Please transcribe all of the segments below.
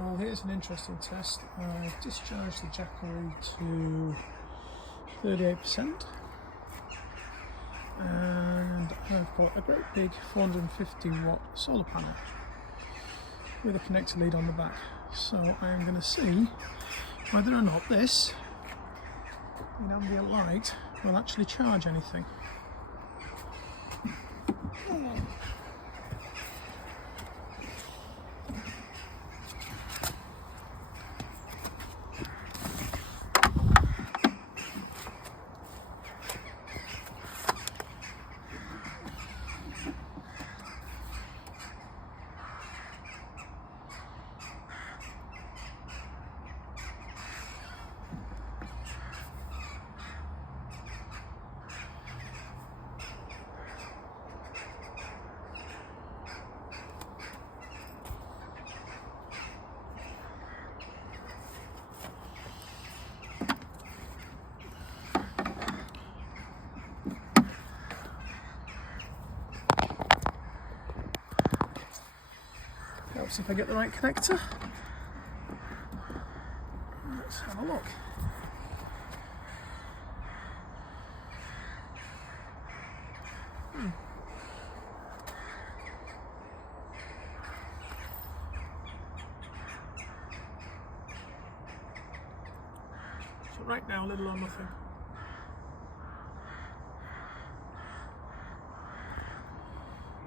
Well, here's an interesting test. I've discharged the Jackery to 38%, and I've got a great big 450 watt solar panel with a connector lead on the back. So I'm going to see whether or not this in ambient light will actually charge anything. Helps if I get the right connector. Let's have a look. So right now, little or nothing.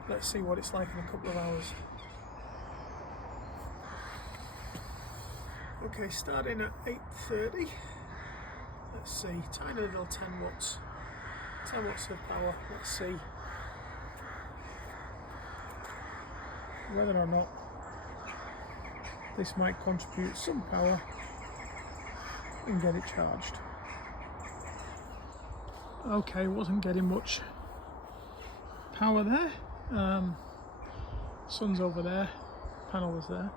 Let's see what it's like in a couple of hours. Okay, starting at 8:30. Let's see, tiny little 10 watts. 10 watts of power. Let's see whether or not this might contribute some power and get it charged. Okay, wasn't getting much power there. Sun's over there, panel was there.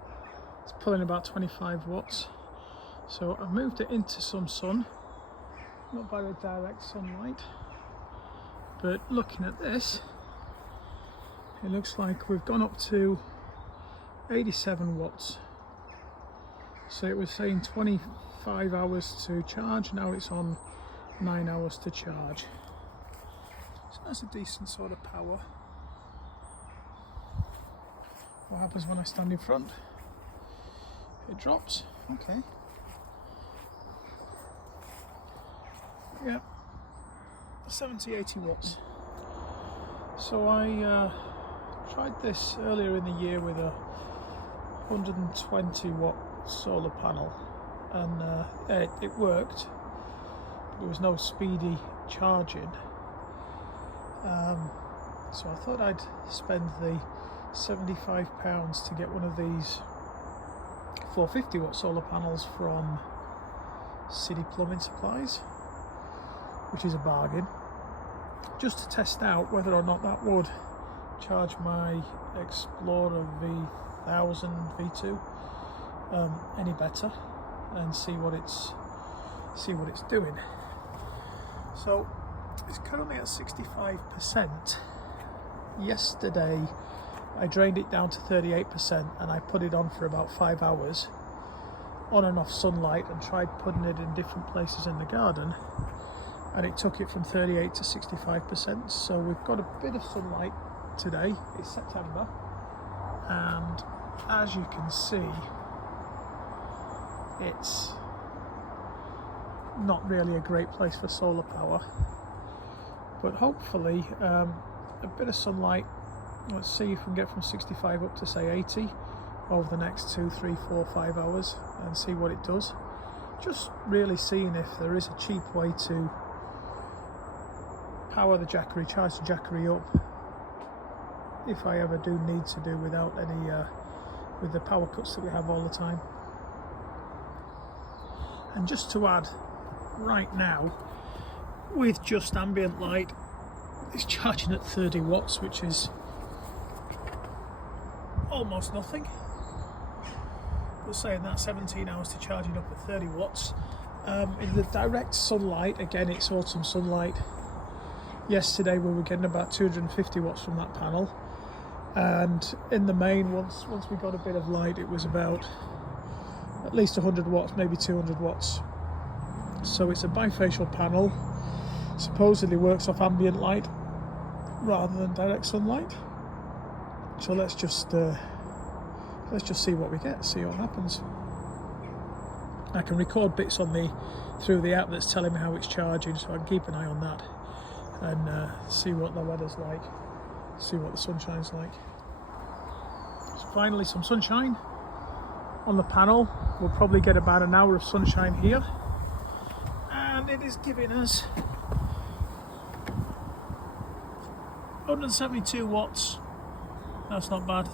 It's pulling about 25 watts. So I've moved it into some sun, not by the direct sunlight, but looking at this, it looks like we've gone up to 87 watts. So it was saying 25 hours to charge, now it's on 9 hours to charge. So that's a decent sort of power. What happens when I stand in front? It drops. Okay. Yeah. 70-80 watts. So I tried this earlier in the year with a 120 watt solar panel, and it worked. There was no speedy charging. So I thought I'd spend the £75 to get one of these 450 watt solar panels from City Plumbing Supplies, which is a bargain, just to test out whether or not that would charge my Explorer V1000 V2 any better, and see what it's doing. So it's currently at 65%. Yesterday I drained it down to 38% and I put it on for about 5 hours on and off sunlight and tried putting it in different places in the garden, and it took it from 38 to 65%. So we've got a bit of sunlight today. It's September, and as you can see, it's not really a great place for solar power, but hopefully a bit of sunlight. Let's see if we can get from 65 up to say 80 over the next 2, 3, 4, 5 hours and see what it does. Just really seeing if there is a cheap way to power the Jackery, charge the Jackery up, if I ever do need to do without any, with the power cuts that we have all the time. And just to add, right now, with just ambient light, it's charging at 30 watts, which is almost nothing. We're saying that 17 hours to charge it up at 30 watts. In the direct sunlight, again it's autumn sunlight, yesterday we were getting about 250 watts from that panel, and in the main, once we got a bit of light, it was about at least 100 watts, maybe 200 watts. So it's a bifacial panel, supposedly works off ambient light rather than direct sunlight. So let's just see what we get, see what happens. I can record bits on through the app that's telling me how it's charging, so I can keep an eye on that and see what the weather's like, see what the sunshine's like. So finally some sunshine on the panel. We'll probably get about an hour of sunshine here, and it is giving us 172 watts. That's not bad.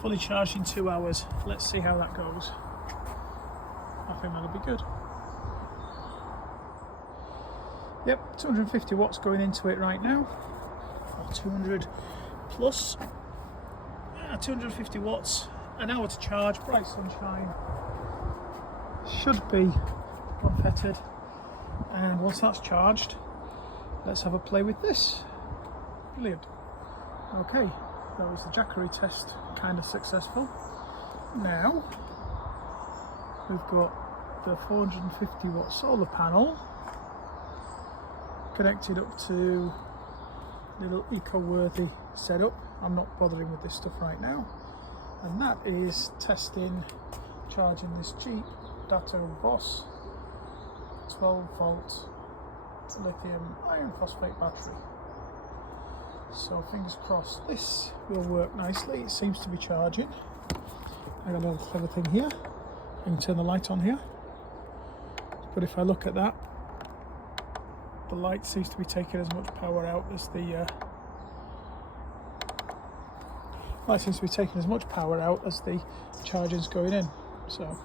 Fully charged in 2 hours. Let's see how that goes. I think that'll be good. Yep, 250 watts going into it right now. Or 200 plus. 250 watts, an hour to charge, bright sunshine. Should be unfettered. And once that's charged, let's have a play with this. Brilliant. Okay, that was the Jackery test, kind of successful. Now, we've got the 450 watt solar panel connected up to a little eco-worthy setup. I'm not bothering with this stuff right now. And that is charging this cheap Datto Boss 12 volt lithium iron phosphate battery. So fingers crossed this will work nicely. It seems to be charging. I got a little clever thing here. I can turn the light on here. But if I look at that, the light seems to be taking as much power out as the charging's going in. So